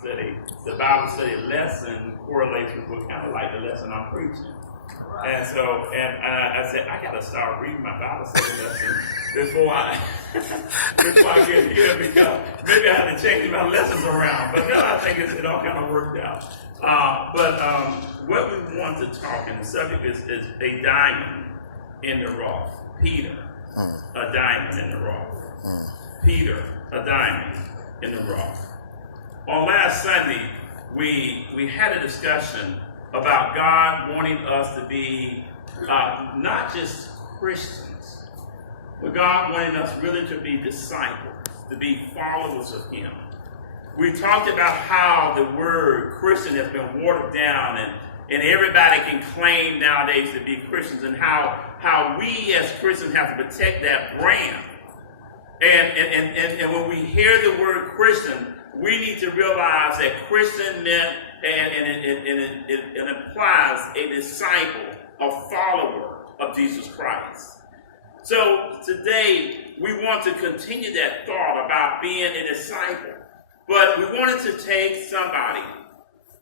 study, the Bible study lesson correlates with what kind of like the lesson I'm preaching. And so, I said, I got to start reading my Bible study lesson before I get here, because maybe I have to change my lessons around. But then I think it all kind of worked out. What we want to talk, and the subject is a diamond in the rough. Peter, a diamond in the rough. Peter, a diamond in the rough. On last Sunday, we had a discussion about God wanting us to be not just Christians, but God wanting us really to be disciples, to be followers of Him. We talked about how the word Christian has been watered down, and everybody can claim nowadays to be Christians, and how we as Christians have to protect that brand. And when we hear the word Christian, we need to realize that Christian meant, and it implies a disciple, a follower of Jesus Christ. So today, we want to continue that thought about being a disciple. But we wanted to take somebody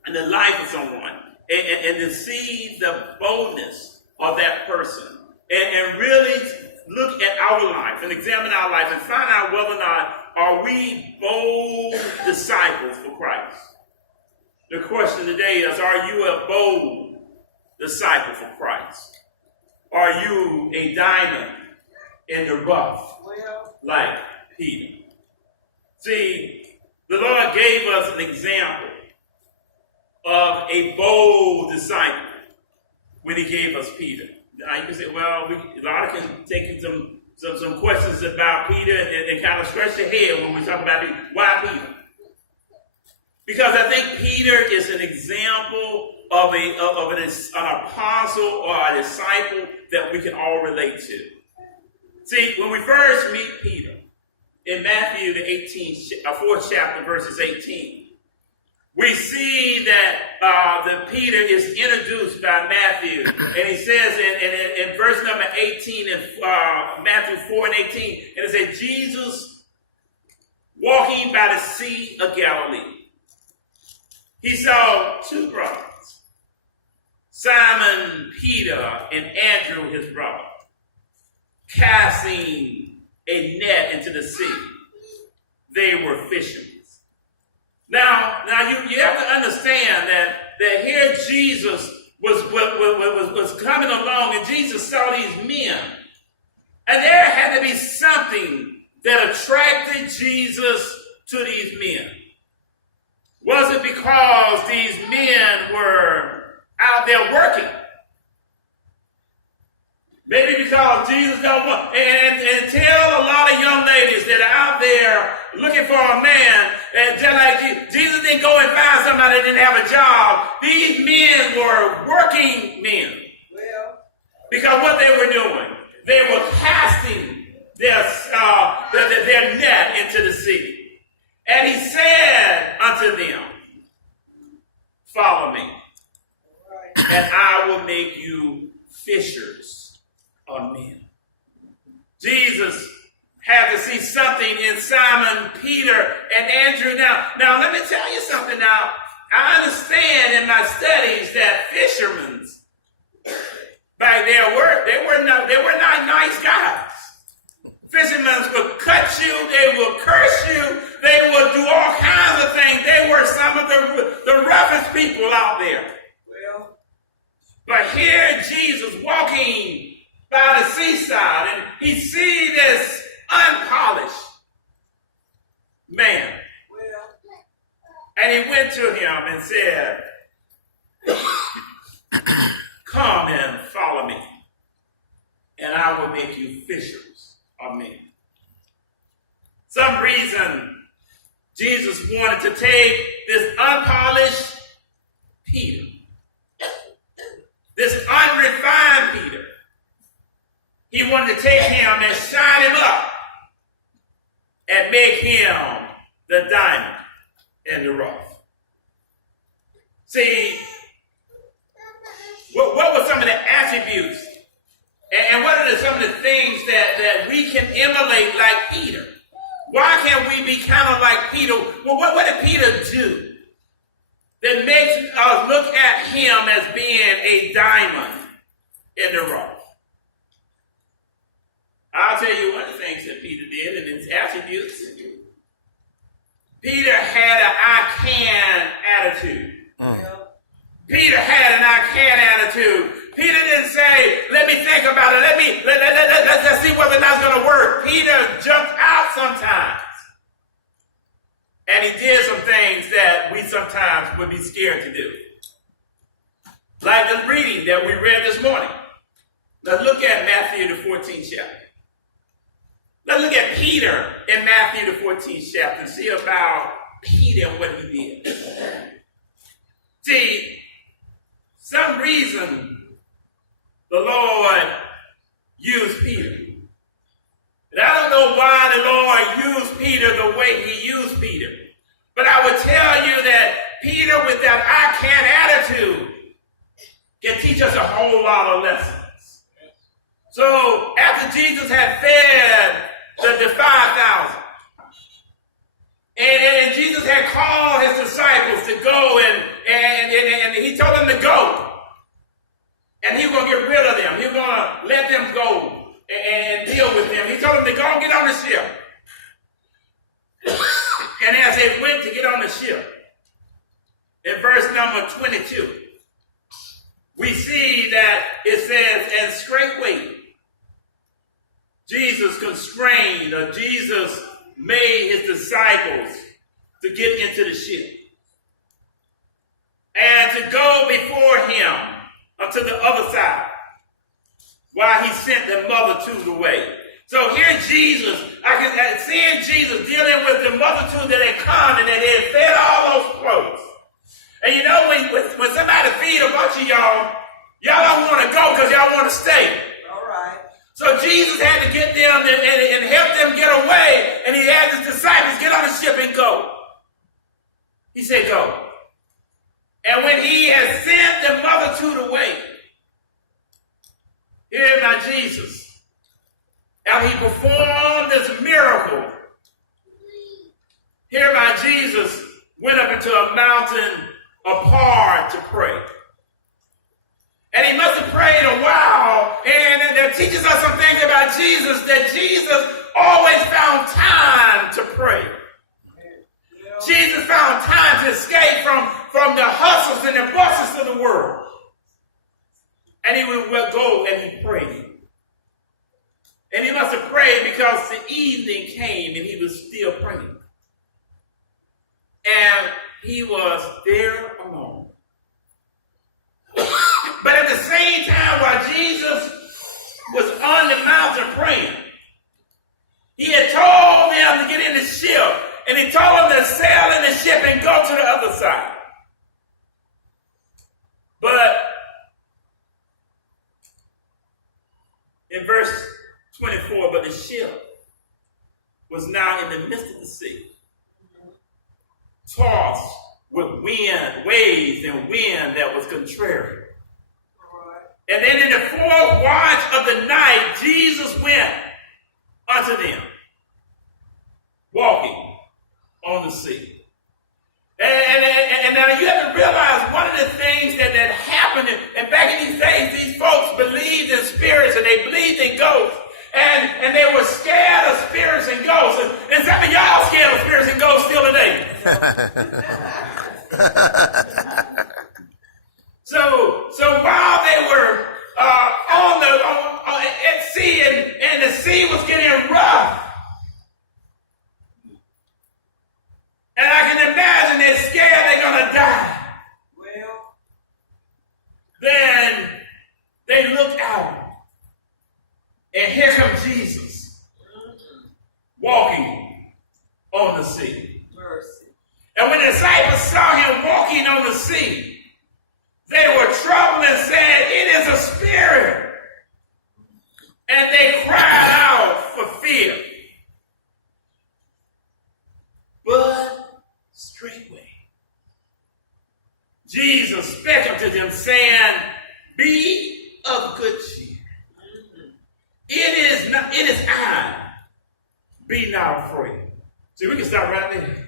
and the life of someone and to see the boldness of that person and really look at our life and examine our life and find out whether or not are we bold disciples for Christ. The question today is, are you a bold disciple for Christ? Are you a diamond in the rough like Peter? See, the Lord gave us an example of a bold disciple when He gave us Peter. Now you can say, well, a lot of can take some questions about Peter and kind of scratch their head when we talk about Peter. Why Peter? Because I think Peter is an example of an apostle or a disciple that we can all relate to. See, when we first meet Peter, in Matthew, the 4th chapter, verses 18, we see that the Peter is introduced by Matthew. And he says in verse number 18 in Matthew 4 and 18, and it says, Jesus walking by the Sea of Galilee, he saw two brothers, Simon Peter and Andrew his brother, casting a net into the sea. They were fishermen. Now you have to understand that here Jesus was coming along, and Jesus saw these men, and there had to be something that attracted Jesus to these men. Was it because these men were out there working? Maybe because Jesus don't want, and tell a lot of young ladies that are out there looking for a man, and tell like Jesus didn't go and find somebody that didn't have a job. These men were working men. Because what they were doing, they were casting their net into the sea. And He said unto them, follow me, and I will make you fishers of men. Jesus had to see something in Simon, Peter, and Andrew. Now let me tell you something now. I understand in my studies that fishermen back there they were not nice guys. Fishermen would cut you, they will curse you, they will do all kinds of things. They were some of the roughest people out there. But here Jesus walking by the seaside, and he see this unpolished man. And he went to him and said, come and follow me, and I will make you fishers of men. Some reason Jesus wanted to take this unpolished Peter, this unrefined Peter. He wanted to take him and shine him up and make him the diamond in the rough. See, what were some of the attributes and what are some of the things that we can emulate like Peter? Why can't we be kind of like Peter? Well, what did Peter do? that makes us look at him as being a diamond in the rough. I'll tell you one of the things that Peter did, and his attributes. Peter had an I can attitude. Peter had an I can attitude. Peter didn't say, let me think about it. Let's see whether that's going to work. Peter jumped out sometimes. And he did some things that we sometimes would be scared to do. Like the reading that we read this morning. Let's look at Matthew the 14th chapter. Let's look at Peter in Matthew the 14th chapter and see about Peter and what he did. See, some reason the Lord used Peter. And I don't know why the Lord used Peter the way he used Peter. But I would tell you that Peter, with that I can attitude, can teach us a whole lot of lessons. So after Jesus had fed the 5,000, and Jesus had called his disciples to go, and he told them to go. And he was going to get rid of them. He was going to let them go and deal with them. He told them to go and get on the ship. And as they went to get on the ship, in verse number 22, we see that it says, and straightway, Jesus constrained, or Jesus made his disciples to get into the ship and to go before him unto the other side while he sent the multitude away. So here Jesus, I can see Jesus dealing with the multitude that had come and that they had fed all those clothes. And you know, when somebody feed a bunch of y'all don't want to go because y'all want to stay. All right. So Jesus had to get them and help them get away, and he had his disciples get on the ship and go. He said, go. And when he had sent the multitude away, here now Jesus, and he performed this miracle, here my Jesus went up into a mountain apart to pray. And he must have prayed a while, and that teaches us some things about Jesus, that Jesus always found time to pray. Jesus found time to escape from the hustles and the bustles of the world. And he would go and he prayed. And he must have prayed because the evening came and he was still praying. And he was there alone. But at the same time, while Jesus was on the mountain praying, he had told them to get in the ship, and he told them to sail in the ship and go to the other side. But in verse 24, but the ship was now in the midst of the sea, tossed with wind, waves and wind that was contrary. And then in the fourth watch of the night, Jesus went unto them, walking on the sea. And now you have to realize one of the things that happened, and back in these days, these folks believed in spirits and they believed in ghosts. And they were scared of spirits and ghosts. And some of y'all scared of spirits and ghosts still today. So while they were at sea and the sea was getting rough, and I can imagine they're scared they're gonna die. Well, then they looked out, and here comes Jesus walking on the sea. Mercy. And when the disciples saw him walking on the sea, they were troubled and said, "It is a spirit." And they cried out for fear. But straightway Jesus spake unto them, saying, "Be of good cheer. It is I. Be not afraid." See, we can stop right there.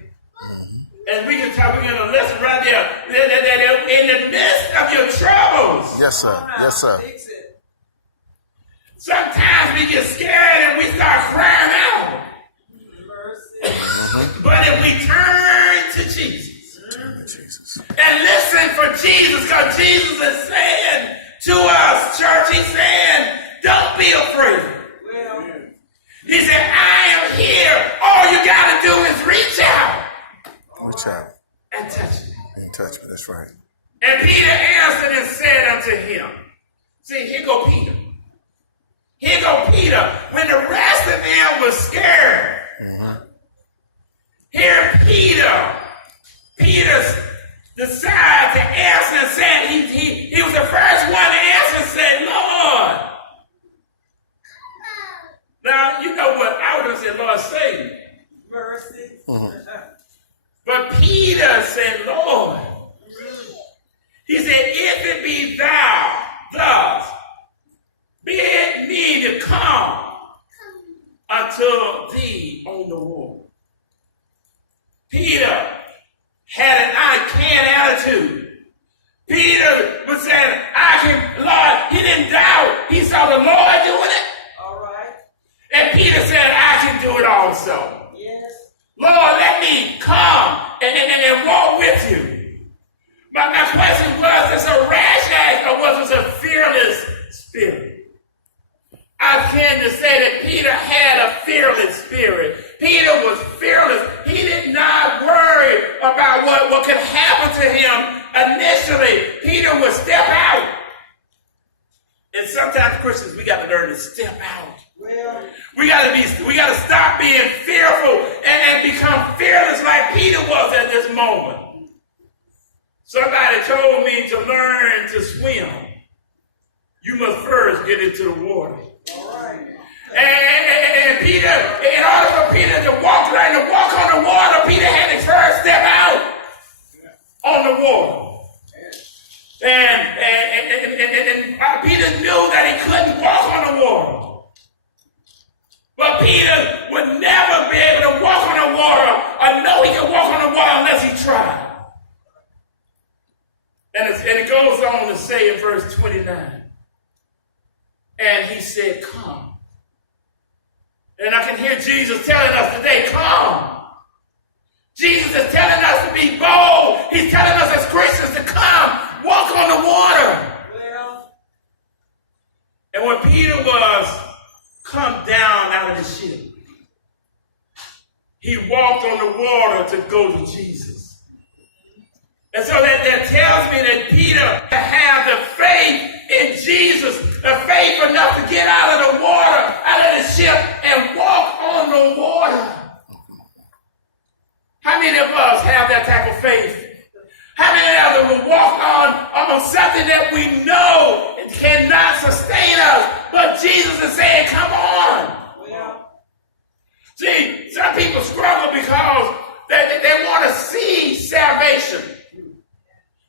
And we're going to lesson right there. in the midst of your troubles. Yes, sir. Yes, sir. Sometimes we get scared and we start crying out. But if we turn to Jesus and listen for Jesus, because Jesus is saying to us, church, he's saying, don't be afraid. He said, I am here. All you got to do is reach out. Reach out. And touch me. And touch me, that's right. And Peter answered and said unto him, see, here go Peter. Here go Peter. When the rest of them was scared, here Peter decided to answer and said, he was the first one to answer and said, Lord. Now, you know what? I would have said, Lord, save me. Mercy. But Peter said, Lord. He said, if it be thou, thus, bid me to come unto thee on the water. Peter had an I can attitude. Peter was saying, I can, Lord, he didn't doubt. He saw the Lord doing it. All right. And Peter said, I can do it also. Yes. Lord, let me come and walk with you. But my question was this a rash act or was this a fearless spirit? I tend to say that Peter had a fearless spirit. Peter was fearless. He did not worry about what could happen to him initially. Peter would step out. And sometimes Christians, we got to learn to step out. Well, we got to stop being fearful and become fearless like Peter was at this moment. Somebody told me to learn to swim. You must first get into the water. All right. And Peter, in order for Peter to walk on the water, Peter had to first step out on the water. And Peter knew that he couldn't walk on the water. But Peter would never be able to walk on the water or know he could walk on the water unless he tried. And it goes on to say in verse 29, and he said, come. And I can hear Jesus telling us today, come. Jesus is telling us to be bold. He's telling us as Christians to come, walk on the water. Well, and when Peter was come down out of the ship, he walked on the water to go to Jesus. And so that tells me that Peter had the faith in Jesus, the faith enough to get out of the water, out of the ship, and walk on the water. How many of us have that type of faith? How many of us will walk on something that we know cannot sustain us, but Jesus is saying, come on. See, some people struggle because they want to see salvation.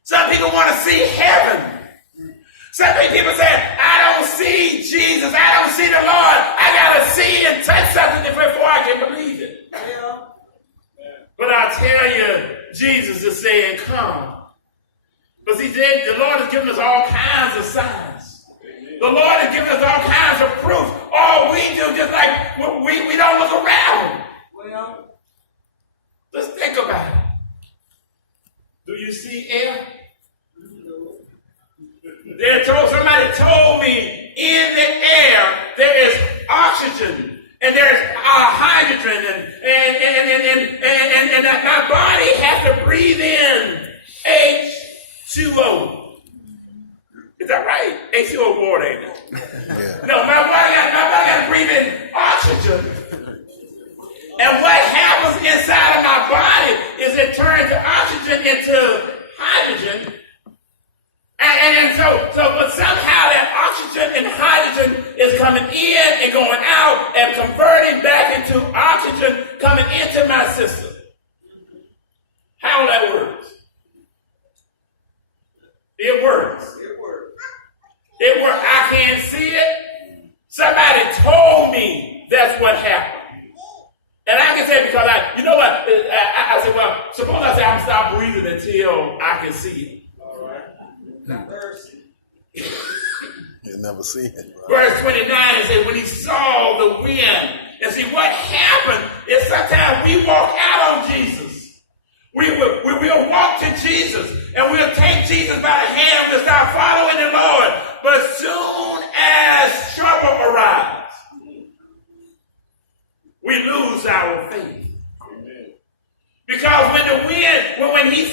Some people want to see heaven. Some people say, I don't see Jesus. I don't see the Lord. I got to see and touch something before I can believe it. Yeah. But I tell you, Jesus is saying, come. But see, the Lord has given us all kinds of signs. The Lord has given us all kinds of proof. All we do, just like we don't look around. Well, let's think about it. Do you see air? Somebody told me in the air there is oxygen and there's hydrogen and that my body has to breathe in H2O. Is that right? H2O water, ain't it? Yeah. No, my body got to breathe in oxygen. And what happens inside of my body is it turns the oxygen into hydrogen. But somehow that oxygen and hydrogen is coming in and going out and converting back into oxygen coming into my system. How that works? It works. It works. I can't see it. Somebody told me that's what happened. And I can say because I said, well, Suppose I say I'm stop breathing until I can see it. All right. You never see it. Verse 29, it says, when he saw the wind, and see what happened is sometimes we walk out on Jesus. We'll walk to Jesus, and we'll take Jesus by the hand and we'll start following the Lord. But soon as trouble arrives, we lose our faith. Because when the wind, when he